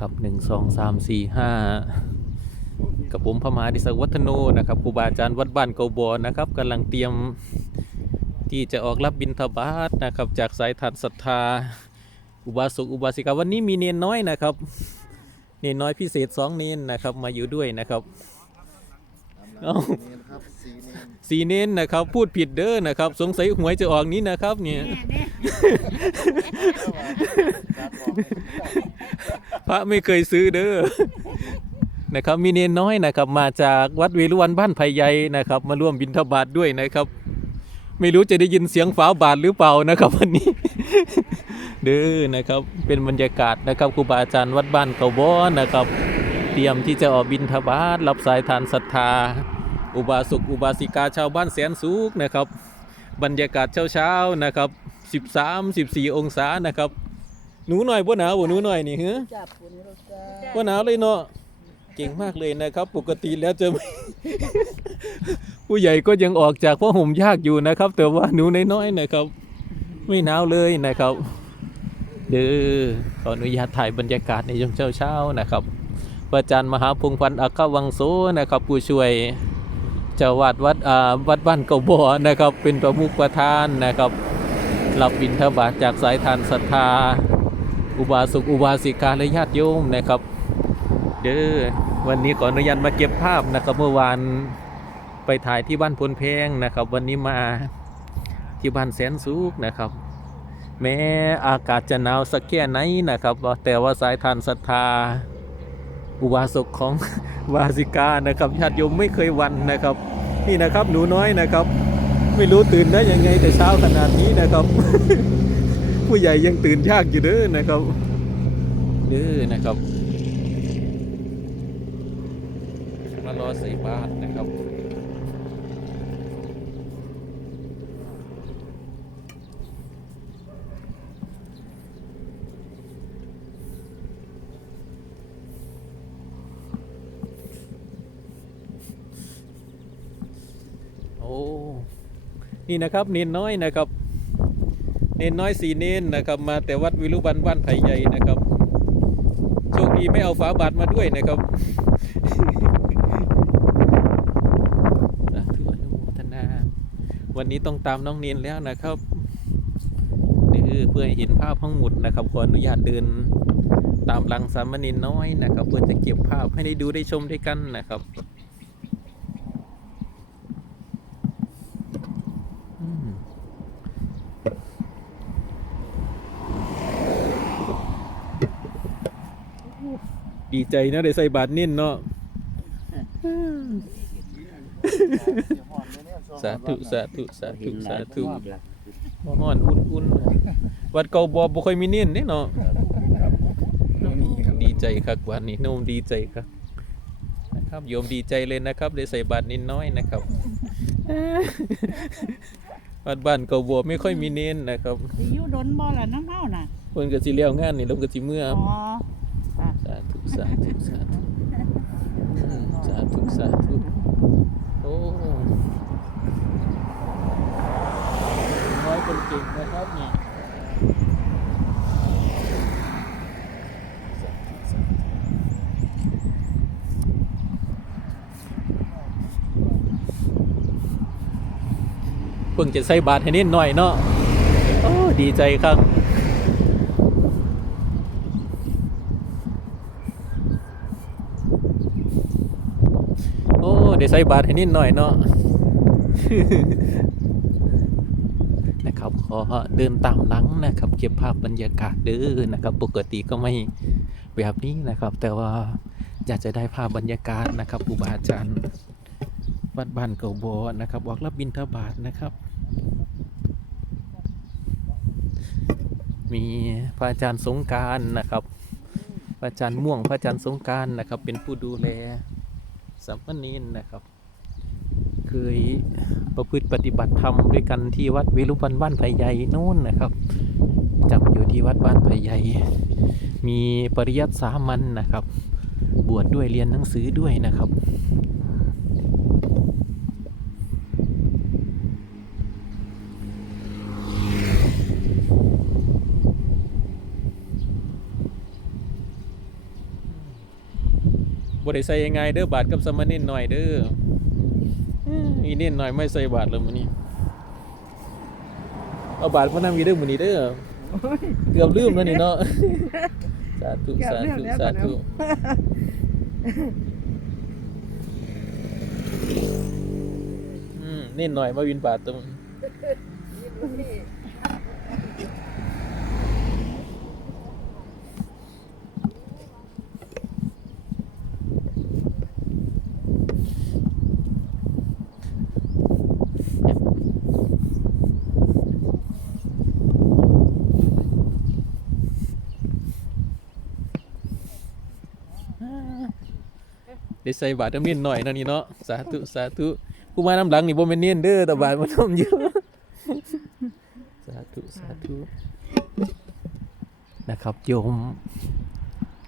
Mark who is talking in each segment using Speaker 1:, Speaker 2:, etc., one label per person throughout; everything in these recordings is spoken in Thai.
Speaker 1: ครับหนึ่งสองสามสี่ห้ากับผมพระมหาดิศวัฒโนนะครับครูบาอาจารย์วัดบ้านเกาบอนะครับกำลังเตรียมที่จะออกรับบิณฑบาตนะครับจากสายฐานศรัทธา อุบาสกอุบาสิกาวันนี้มีเนนน้อยนะครับ เนนน้อยพิเศษสองเนนนะครับมาอยู่ด้วยนะครับ เอ้า
Speaker 2: เนนครับสีเนน
Speaker 1: สีเนนนะครับ พูดผิดเด้อนะครับ สงสัยหวยจะออกนี้นะครับเนี่ย
Speaker 2: การบอกให้
Speaker 1: พระไม่เคยซื้อเด้อ นะครับมีเนนน้อยนะครับ มาจากวัดเวรุวันบ้านไผ่ใหญ่นะครับ มาร่วมบิณฑบาตด้วยนะครับ ไม่รู้จะได้ยินเสียงฝาบาทหรือเปล่านะครับวันนี้ เด้อนะครับเป็นบรรยากาศนะครับครูบาอาจารย์วัดบ้านเขาบอนนะครับ เตรียมที่จะออกบิณฑบาตรับสายทานศรัทธา อุบาสกอุบาสิกาชาวบ้านแสนสุขนะครับ บรรยากาศเช้าๆนะครับ 13 14 องศานะครับ หนูหน่อยบ่หนาวบ่หนูหน่อยนี่ฮะ
Speaker 3: จับปุ่นรถจ้า
Speaker 1: ว่าหนาวเลยเนาะเก่งมากเลยนะครับ ปกติแล้วจะไม่ผู้ใหญ่ก็ยังออกจากผ้าห่มยากอยู่นะครับ แต่ว่าหนูน้อยๆนะครับ ไม่หนาวเลยนะครับเด้อขออนุญาตถ่ายบรรยากาศในช่วงเช้าๆนะครับ พระอาจารย์มหาพงษ์พันธ์อัคควังโสนะครับ ผู้ช่วยเจ้าวาดวัดวัดบ้านเก่าบ่อนะครับ เป็นประมุขประธานนะครับรับบิณฑบาตจากสายทานศรัทธา อุบาสกอุบาสิกาและญาติโยมนะครับ เด้อวันนี้ขออนุญาตมาเก็บภาพนะครับเมื่อวานไปถ่ายที่บ้านพลแพงนะครับ วันนี้มาที่บ้านแสนสุขนะครับ แม้อากาศจะหนาวสักแค่ไหนนะครับ แต่ว่าสายทานศรัทธา อุบาสกของวาสิกานะครับญาติโยมไม่เคยวันนะครับ นี่นะครับหนูน้อยนะครับ ไม่รู้ตื่นได้ยังไงแต่เช้าขนาดนี้นะครับ ผู้ใหญ่ยังตื่นยากอยู่เด้อนะครับเด้อนะครับมารอใส่บาตรนะครับ โอ้ นี่นะครับ เนนน้อยนะครับ เนนน้อยสีเนนนะครับ มาแต่วัดวิรุบันบ้านไผ่ใหญ่นะครับโชคดีไม่เอาฝาบาทมาด้วยนะครับสาธุอนุโมทนาวันนี้ต้องตามน้องเนนแล้วนะครับนี่คือเพื่อให้เห็นภาพทั้งหมุดนะครับขออนุญาตเดินตามหลังสามเณรน้อยนะครับ เพื่อจะเก็บภาพให้ได้ดูได้ชมด้วยกันนะครับ ดีใจเนาะได้ใส่บาทนิ่นเนาะ
Speaker 2: สีหอนเลยเนี่ยช่วง
Speaker 1: สาธุสาธุสาธุสาธุ
Speaker 3: รอบละ
Speaker 1: ฮ้อนอุ่นอุ่นวัดเก่าบ่บ่ค่อยมีเน้นเด้เนาะดีใจครับวันนี้โนมดีใจครับนะครับโยมดีใจเลยนะครับได้ใส่บาทนิดน้อยนะครับวัดบ้านเก่าบ่ไม่ค่อยมีเน้นนะครับ
Speaker 3: สิอยู่ดนบ่ล่ะน้ำเฮาน่ะ
Speaker 1: เพิ่นก็สิเลี้ยวงานนี่ลงก็สิเมื่อ
Speaker 3: อ๋ออะ
Speaker 1: สาธุสาธุสาธุสาธุโอ้น้อยคนเก่งนะครับนี่สาธุสาธุเพิ่งจะใส่บาทให้นิดหน่อยเนาะโอ้ดีใจครับ โอ้ ได้ใส่บาทให้นิดหน่อยเนาะนะครับขอเดินตามหลังนะครับ เก็บภาพบรรยากาศเด้อนะครับ ปกติก็ไม่แบบนี้นะครับ แต่ว่าอยากจะได้ภาพบรรยากาศนะครับอุบาอาจารย์วัดบ้านเก่าบอนะครับออกรับบิณฑบาตนะครับ มีพระอาจารย์สงการนะครับ พระอาจารย์ม่วงพระอาจารย์สงการนะครับ เป็นผู้ดูแล สามเณีนนะครับ เคยประพฤติปฏิบัติธรรมด้วยกันที่วัดวิรุปันบ้านไผ่ใหญ่นู่นนะครับจำอยู่ที่วัดบ้านไผ่ใหญ่ มีปริยัติสามัญนะครับ บวชดด้วยเรียนหนังสือด้วยนะครับ ได้ใส่ง่ายๆเด้อบาทกับสามเณรหน่อยเด้ออื้ออีเน้นหน่อยไม่ใส่บาทแล้วมื้อนี้เอาบาทมานํอีเด้อมื้อนี้เด้อเกือบลืมแล้วนี่เนาะสาธุ
Speaker 3: เกือบ
Speaker 1: สา
Speaker 3: ลืม
Speaker 1: ธุ
Speaker 3: แล้ว
Speaker 1: สา
Speaker 3: บัดนั้
Speaker 1: ธุ
Speaker 3: น
Speaker 1: อืมเน้นหน่อยมาวินบาทตรง ได้ใส่บาตรน้ำเนียนหน่อยนะนี่เนาะสาธุสาธุผู้มาน้ำหลังนี่บ่แม่นเนียนเด้อแต่บาตรมันน้ำเยอะสาธุสาธุนะครับโยม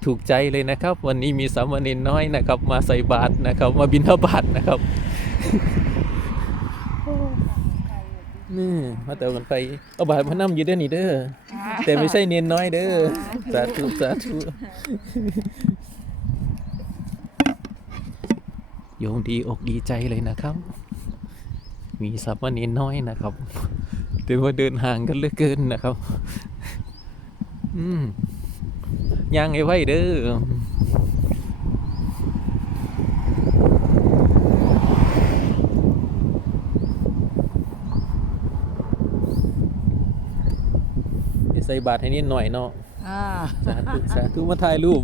Speaker 1: ถูกใจเลยนะครับ วันนี้มีสามเณรน้อยนะครับ มาใส่บาตรนะครับ มาบิณฑบาตนะครับนี่มาเติมกันไปเอาบาตรมานํอยู่เด้อนี่เด้อแต่ไม่ใช่เนียนน้อยเด้อสาธุสาธุ โยมดีอกดีใจเลยนะครับ มีสามเณรน้อยนะครับแต่ว่าเดินห่างกันเหลือเกินนะครับ อืมย่างไอ้ไว้เด้อได้ใส่บาตรให้นิดหน่อยเนาะ
Speaker 3: อ่า
Speaker 1: สาธุสาธุมาถ่ายรูป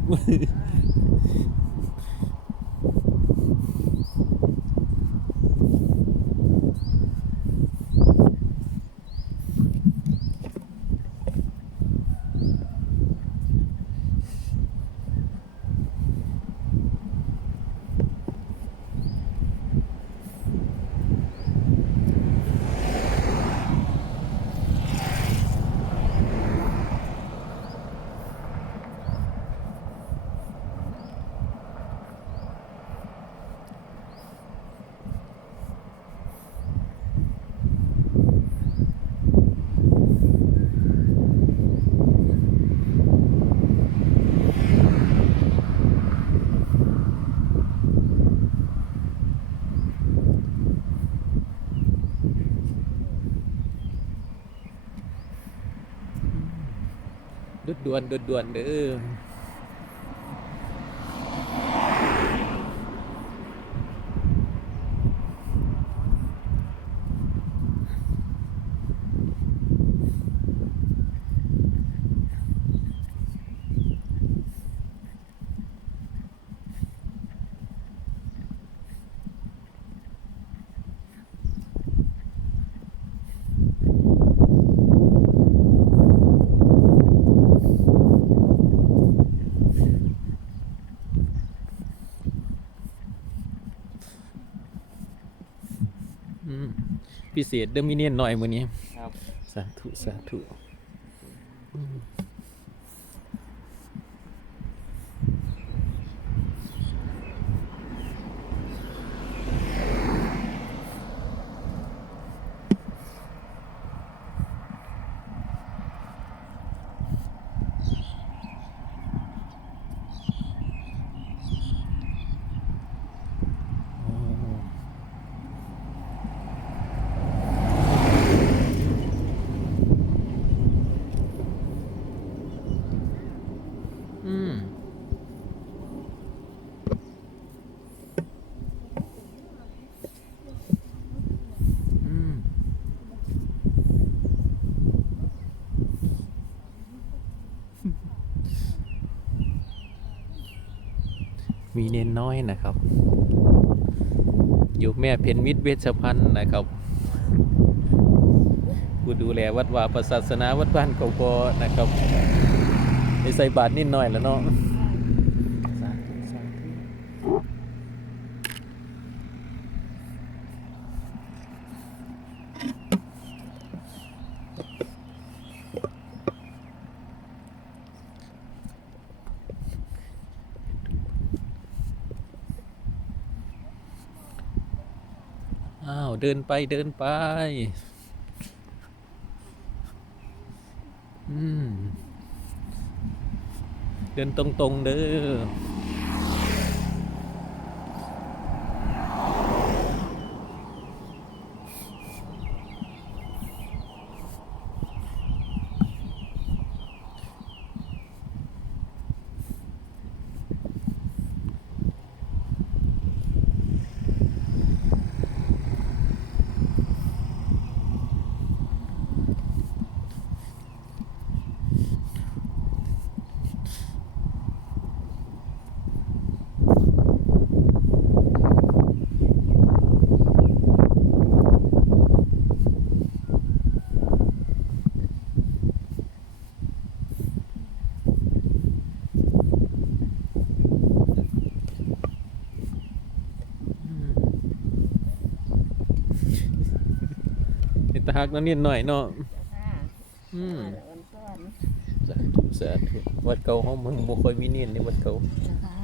Speaker 1: ดุดดวนดุดดวนเด้อ พิเศษเดอมิเนียนหน่อยมือนี้
Speaker 2: ครับ
Speaker 1: สาธุ สาธุอืมอ๋อ อืม อืม มีเน้นน้อยนะครับ อยู่แม่เพนมิตรเวชพันธ์นะครับผู้ดูแลวัดวาประศาสนาวัดบ้านเกาๆนะครับได้ใส่บาทนิดหน่อยแล้วเนาะ อ้าว เดินไปเดินไป อืม เดินตรงๆเด้อ หักนั่นนิดหน่อยเนาะ
Speaker 3: ค่ะ
Speaker 1: อืม
Speaker 3: เอิ้นก่อน
Speaker 1: สาธุสาธุวัดเก่าห้องมึงบ่ค่อยมีเนียนในวัดเก่า
Speaker 3: ค่ะ